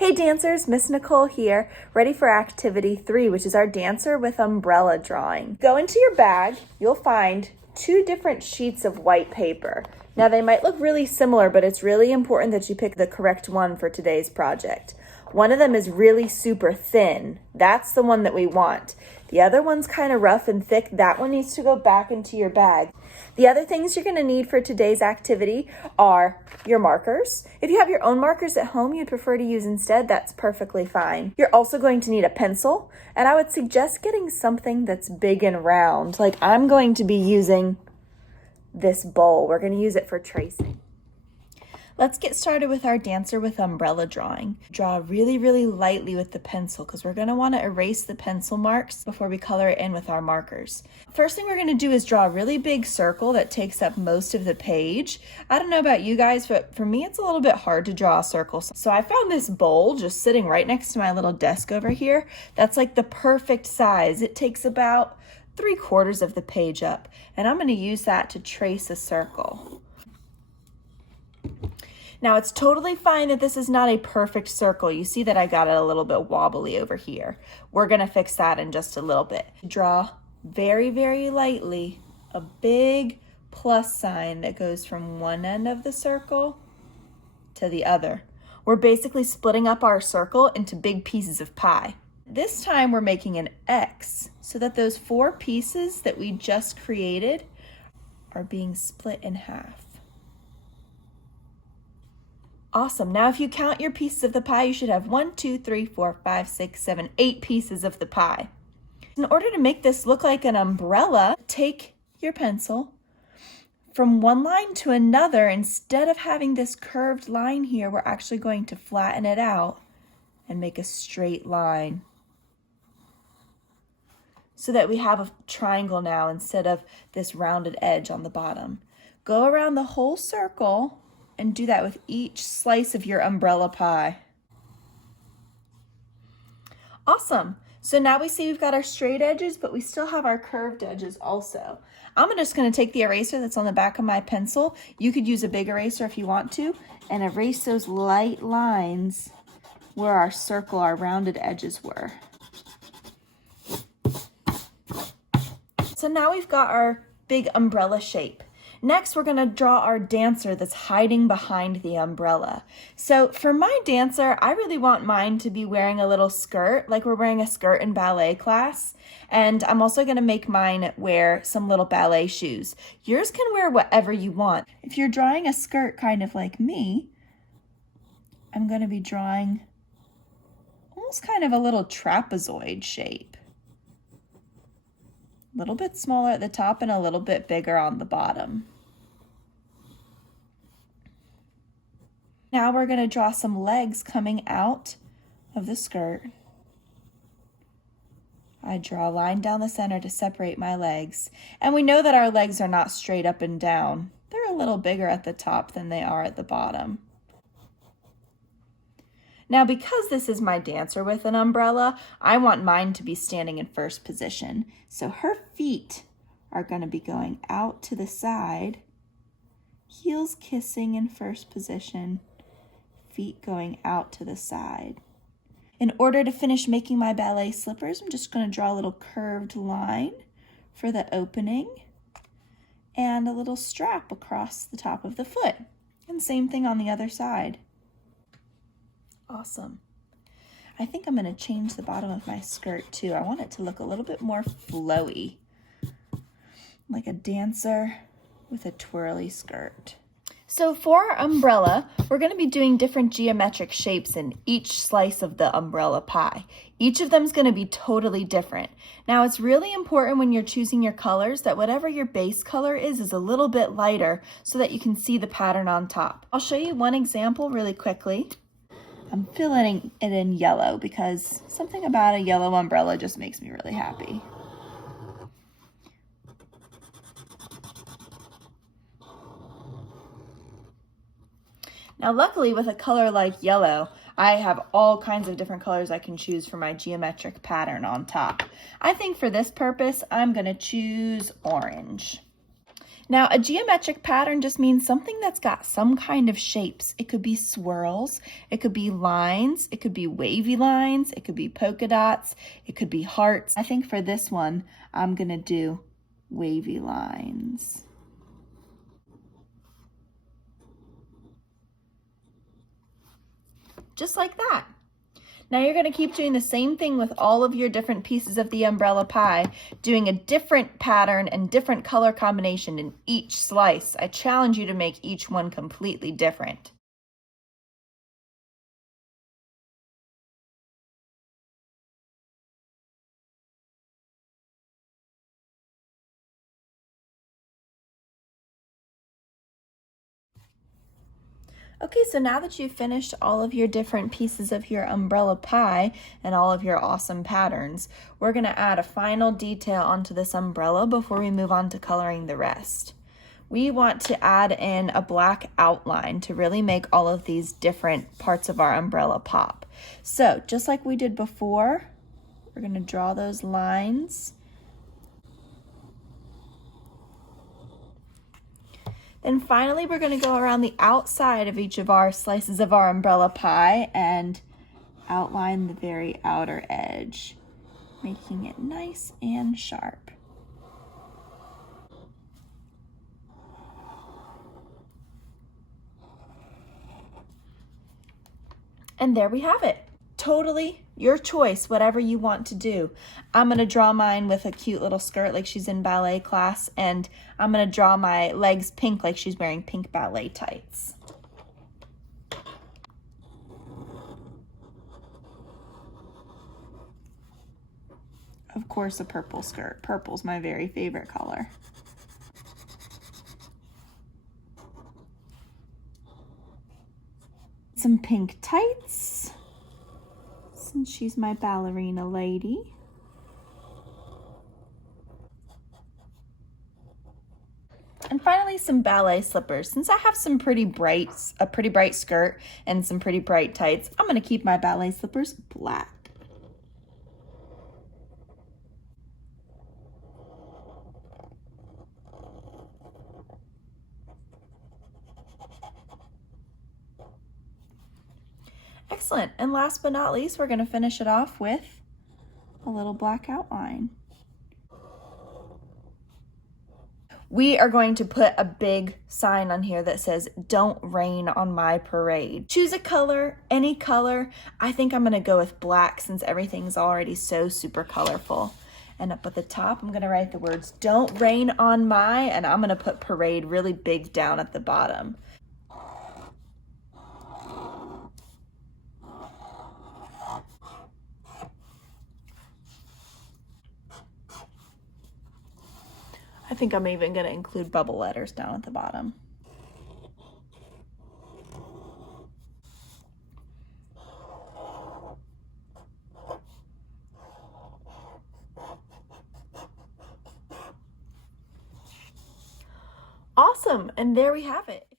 Hey dancers, Miss Nicole here, ready for activity 3, which is our dancer with umbrella drawing. Go into your bag, you'll find 2 different sheets of white paper. Now they might look really similar, but it's really important that you pick the correct one for today's project. One of them is really super thin. That's the one that we want. The other one's kind of rough and thick. That one needs to go back into your bag. The other things you're going to need for today's activity are your markers. If you have your own markers at home you'd prefer to use instead, that's perfectly fine. You're also going to need a pencil, and I would suggest getting something that's big and round. Like I'm going to be using this bowl. We're going to use it for tracing. Let's get started with our dancer with umbrella drawing. Draw really, really lightly with the pencil because we're going to want to erase the pencil marks before we color it in with our markers. First thing we're going to do is draw a really big circle that takes up most of the page. I don't know about you guys, but for me it's a little bit hard to draw a circle. So I found this bowl just sitting right next to my little desk over here. That's like the perfect size. It takes about 3/4 of the page up, and I'm going to use that to trace a circle. Now it's totally fine that this is not a perfect circle. You see that I got it a little bit wobbly over here. We're gonna fix that in just a little bit. Draw very, very lightly a big plus sign that goes from one end of the circle to the other. We're basically splitting up our circle into big pieces of pie. This time we're making an X so that those 4 pieces that we just created are being split in half. Awesome. Now if you count your pieces of the pie, you should have 1, 2, 3, 4, 5, 6, 7, 8 pieces of the pie. In order to make this look like an umbrella, take your pencil from one line to another. Instead of having this curved line here, we're actually going to flatten it out and make a straight line so that we have a triangle now instead of this rounded edge on the bottom. Go around the whole circle and do that with each slice of your umbrella pie. Awesome. So now we see we've got our straight edges, but we still have our curved edges also. I'm just going to take the eraser that's on the back of my pencil. You could use a big eraser if you want to, and erase those light lines where our circle, our rounded edges were. So now we've got our big umbrella shape. Next, we're going to draw our dancer that's hiding behind the umbrella. So for my dancer, I really want mine to be wearing a little skirt, like we're wearing a skirt in ballet class. And I'm also going to make mine wear some little ballet shoes. Yours can wear whatever you want. If you're drawing a skirt kind of like me, I'm going to be drawing almost kind of a little trapezoid shape. A little bit smaller at the top and a little bit bigger on the bottom. Now we're going to draw some legs coming out of the skirt. I draw a line down the center to separate my legs. And we know that our legs are not straight up and down. They're a little bigger at the top than they are at the bottom. Now, because this is my dancer with an umbrella, I want mine to be standing in first position. So her feet are going to be going out to the side, heels kissing in first position, feet going out to the side. In order to finish making my ballet slippers, I'm just going to draw a little curved line for the opening and a little strap across the top of the foot. And same thing on the other side. Awesome. I think I'm going to change the bottom of my skirt too. I want it to look a little bit more flowy, like a dancer with a twirly skirt. So for our umbrella, we're going to be doing different geometric shapes in each slice of the umbrella pie. Each of them is going to be totally different. Now it's really important when you're choosing your colors that whatever your base color is a little bit lighter so that you can see the pattern on top. I'll show you one example really quickly. I'm filling it in yellow because something about a yellow umbrella just makes me really happy. Now luckily with a color like yellow, I have all kinds of different colors I can choose for my geometric pattern on top. I think for this purpose, I'm going to choose orange. Now, a geometric pattern just means something that's got some kind of shapes. It could be swirls, it could be lines, it could be wavy lines, it could be polka dots, it could be hearts. I think for this one, I'm gonna do wavy lines. Just like that. Now you're going to keep doing the same thing with all of your different pieces of the umbrella pie, doing a different pattern and different color combination in each slice. I challenge you to make each one completely different. Okay, so now that you've finished all of your different pieces of your umbrella pie and all of your awesome patterns, we're going to add a final detail onto this umbrella before we move on to coloring the rest. We want to add in a black outline to really make all of these different parts of our umbrella pop. So just like we did before, we're going to draw those lines. Then finally, we're going to go around the outside of each of our slices of our umbrella pie and outline the very outer edge, making it nice and sharp. And there we have it. Totally your choice, whatever you want to do. I'm going to draw mine with a cute little skirt like she's in ballet class, and I'm going to draw my legs pink like she's wearing pink ballet tights. Of course, a purple skirt. Purple's my very favorite color. Some pink tights, since she's my ballerina lady. And finally, some ballet slippers. Since I have a pretty bright skirt and some pretty bright tights, I'm gonna keep my ballet slippers black. Excellent. And last but not least, we're gonna finish it off with a little black outline. We are going to put a big sign on here that says, "Don't rain on my parade." Choose a color, any color. I think I'm gonna go with black since everything's already so super colorful. And up at the top, I'm gonna write the words, "Don't rain on my," and I'm gonna put parade really big down at the bottom. I think I'm even gonna include bubble letters down at the bottom. Awesome, and there we have it.